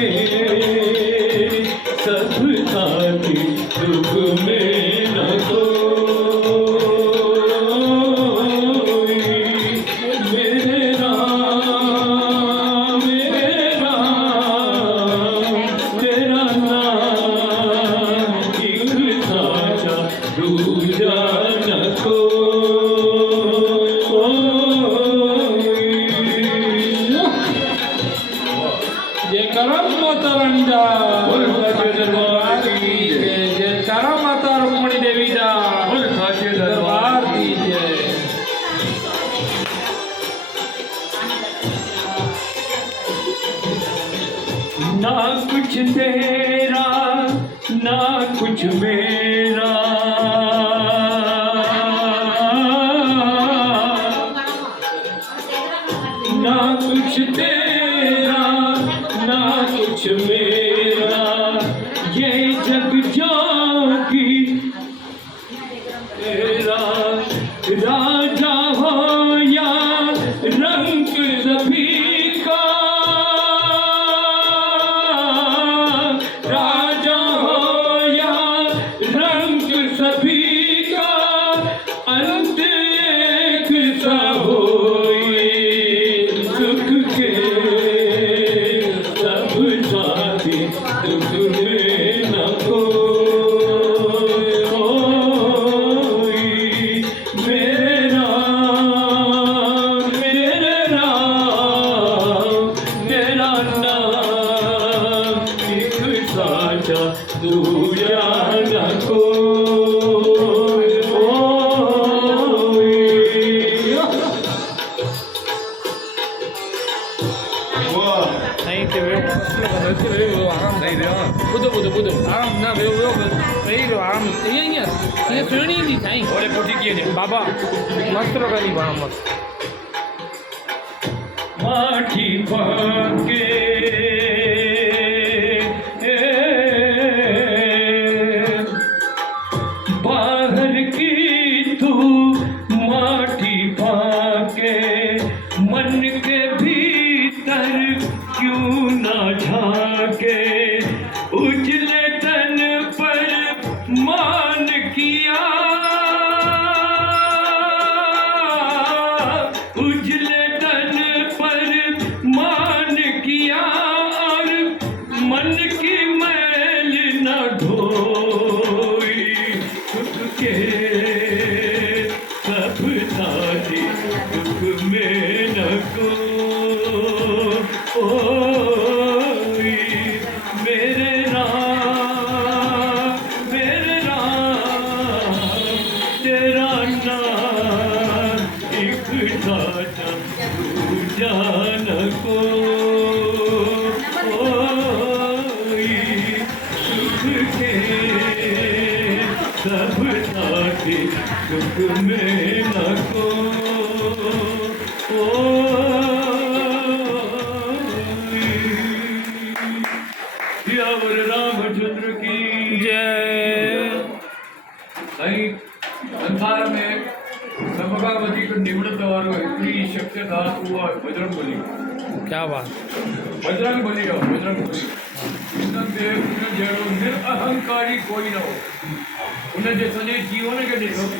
के सब साथी दुख में न कोई। मेरे राम तेरा नाम एक साचा दूजा न जय करम माता रानी दा, जय करम माता रुक्मणी देवी दा, दरबार दी जय। ना कुछ तेरा ना कुछ मेरा, ना कुछ तेरा ना कुछ मेरा, ये जग जागी तेरा। राजा हो या रंग सभी का, राजा हो या रंग सभी का, अंत एक सा होए। सुख के सब साथी दुख में न कोई। मेरे राम तेरा नाम एक साचा दूजा न कोई। नहीं ते वे आराम नहीं रे बुधो आराम ना वे नहीं रो आराम ये सुनी नहीं साईं ओरे पोटी किए ने बाबा मस्त रोगानी बा मस्त माठी पाके बाहर की तू माटी पाके, मन के भीतर क्यों ना झाके। उजले तन पर मान किया, उजले तन पर मान किया, और मन की मैल न ढोई। सुख के सब साथी दुख में न कोई। मेरे राम तेरा नाम एक साचा दूजा न कोई। सुख के सब साथी दुख में न कोई। यावर रामचंद्र की जय। साईं संसार में सबका वधीक निवृत्त वारो हिकिड़ी शख्सियत आहे, उहा बजरंग बली। क्या बात। बजरंग बली आहे, बजरंग बली। हिनखे हुन जहिड़ो निरअहंकारी कोई न हो। हुनजे सॼे जीवन खे ॾिठो त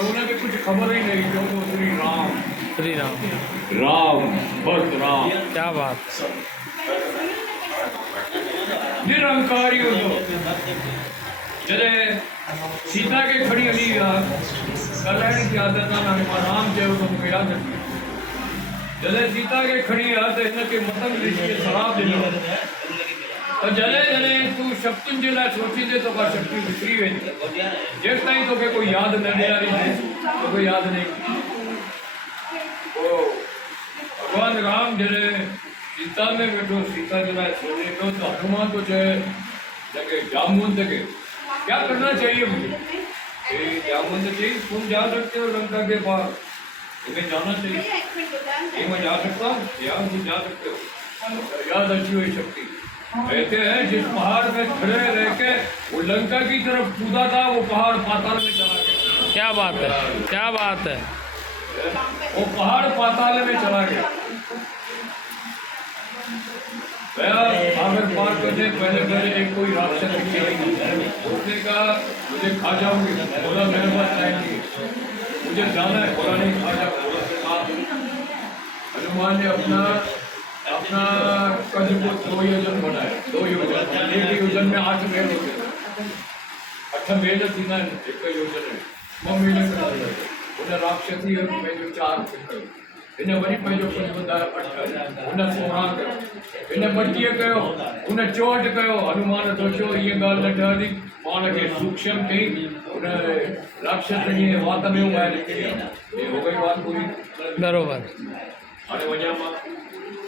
हुनखे कुझु ख़बर ई न हुई, चवंदो श्री राम श्री राम राम बस राम। क्या बात। निरअहंकारी हूंदो। जॾहिं सीता खे खणी हली विया, ॻाल्हाइण जी आदत आहे, मां राम चयो त मूंखे यादि अची। जॾहिं सीता खे खणी विया त हिनखे मतंग ऋषिअ सलाह ॾिनो त जॾहिं तूं शक्तियुनि जे लाइ सोचींदे तोखां शक्ति विसरी वेंदी, जेसि ताईं तोखे कोई यादि न ॾियारींदे तोखे यादि न ईंदी। पोइ भॻवानु राम जॾहिं सीता में वेठो, सीता जे लाइ सोचे पियो त हनुमान तो चए जंहिंखे जामवंत खे क्या करना चाहिए मुझे। जामवंत जी तुम जा सकते हो लंका के पार, तुम्हें जाना चाहिए। ये मैं जा सकता हूँ, या तुम जा सकते हो। याद अच्छी हुई शक्ति। कहते हैं जिस पहाड़ पे खड़े रह के वो लंका की तरफ कूदा था, वो पहाड़ पाताल में चला गया। क्या बात है, क्या बात है। वो पहाड़ पाताल में चला गया। आगर पार करने पहले एक कोई राक्षस उसने कहा मुझे खा जाऊंगी, बोला मेरे पास टाइम नहीं, मुझे जाना है, बोला नहीं खा जाऊंगा। हनुमान ने अपना कद को 2 योजन बनाया, 2 योजन, एक योजन में 8 मेल होते हैं, 8 मेल थी ना, एक योजन है, 9 मेल उन्हें राक्षसी में जो 4 इन्हें वरी पे जो कुछ बंदा उन्हें सोहा कयो, इन्हें मटीअ कयो, उन्हें चोट कयो। हनुमान सोचो ये गाल न ठहरी, पाण खे सूक्ष्म कई, उन्हें राक्षस जी वात में उगाए निकली, ये हो गई बात पूरी बरोबर। हाणे वञा मां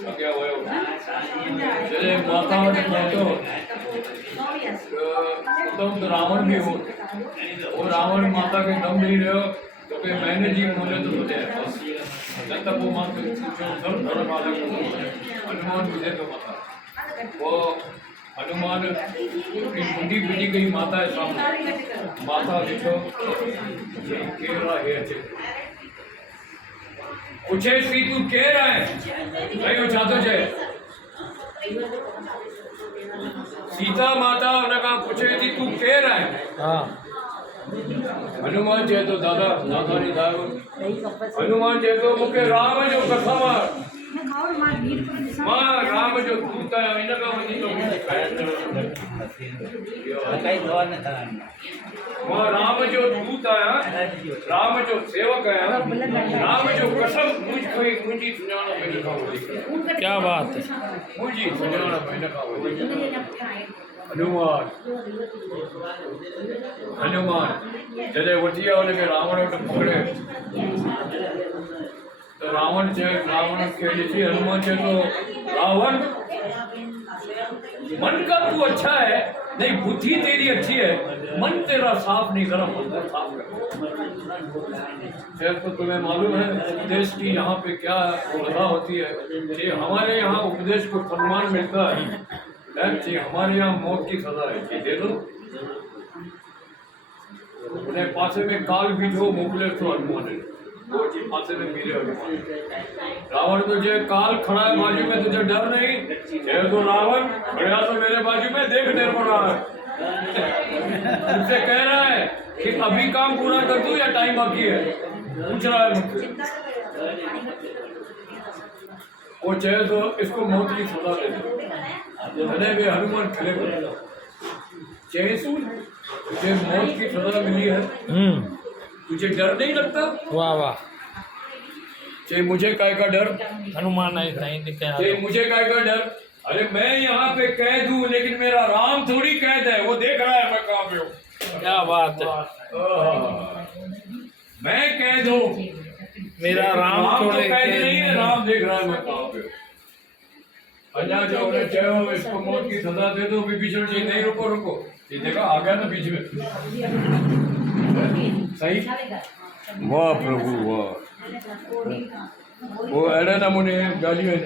अॻियां वियो, जॾहिं माता वटि पहुतो उतम तो रावण भी हो, वो रावण माता के दम ॾेई रहियो तो के महीने जी मोहलत हुजे, न त पोइ मां हनुमान ॿुधे थो माता, वो हनुमान की मुंडी पिटी गई माता जे सामने, माता ॾिठो केरु आहे अचे, पुछे थी तूं केरु आहे, भई छा थो चए, सीता माता हुन खां पुछे थी तूं केरु आहे। हनुमान चए तो दादा नादानी दादा, हनुमान चए तो मूंखे राम जो कसम आहे, मां राम जो दूत आहियां, इन खां वधीक मां राम जो दूत आहियां, राम जो सेवक आहियां, राम जो कसम मुंहिंजी सुञाणप इन खां वधीक। क्या बात है, मुंहिंजी सुञाणप इन खां वधीक। हनुमान जॾहिं वठी विया हुनखे रावण वटि पकड़े, तो रावण खे ॾिसी हनुमान चए तो रावण मन का तू अच्छा है, नहीं बुद्धि तेरी अच्छी है, मन तेरा साफ नहीं करा, मन को साफ कर। तो तुम्हें मालूम है उपदेश की यहाँ पे क्या कथा होती है, ये हमारे यहाँ उपदेश को सम्मान मिलता है, हमारे यहाँ मौत की सजा है, ये दे दो। उन्हें पासे में काल बीठो मोकले तो हनुमान, वो जी पासे में मिले हनुमान। रावण तो जो काल खड़ा है बाजू में, तुझे डर नहीं, ये तो रावण खड़ा तो मेरे बाजू में, देख डर पड़ा है, मुझसे कह रहा है कि अभी काम पूरा कर दूं या टाइम बाकी है, पूछ रहा है मुझसे। वो चाहे तो इसको मौत की सजा दे दो। भी हनुमान खड़े हो, तुझे मौत की सजा मिली है, तुझे डर नहीं लगता? वाह वाह। चाहे मुझे काय का डर, हनुमान है चाहे मुझे काय का डर, अरे मैं यहाँ पे कैद हूँ, लेकिन मेरा राम थोड़ी कैद है, वो देख रहा है मैं कहाँ पे हूँ। क्या बात है, मैं कैद हूँ, मेरा राम तो कैद नहीं है, राम देख रहा है मैं कहाँ पे हूँ। अजा जो उन्हें चाहो इसको मौत की सजा दे दो, विभीषण जी नहीं रुको, ये देखा आ गया ना बीच में, सही। वाह प्रभु वाह, वो अड़े नमूने गालियों